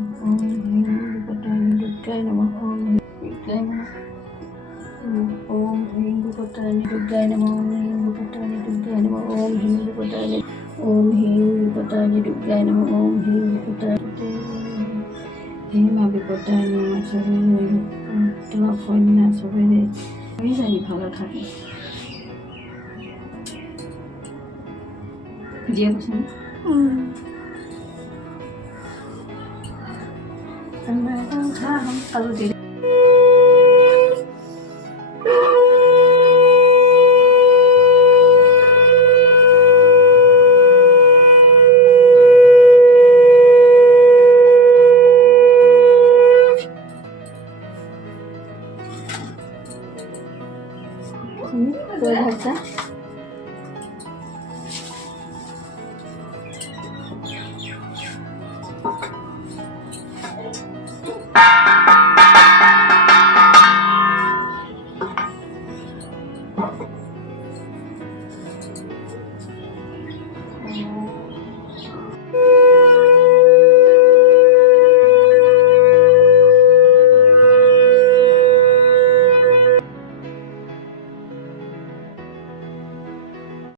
ओम ह्रीं विकटाय दुर्गाय नमः। ओम ह्रीं नमः। ओम ह्रीं विकटाय दुर्गाय नमः। ओम ह्रीं विकटाय दुर्गाय नमः। ओम ह्रीं विकटाय ओम ह्रीं विकटाय दुर्गाय नमः। ओम ह्रीं विकटाय হে মা বিপদায় নমঃ। সবেরে তোমার কন্যা সবেরে আমি জানি ভালো থাকে দিয়ে বসেন আমরা এখন কালো দিয়ে कोई भरसा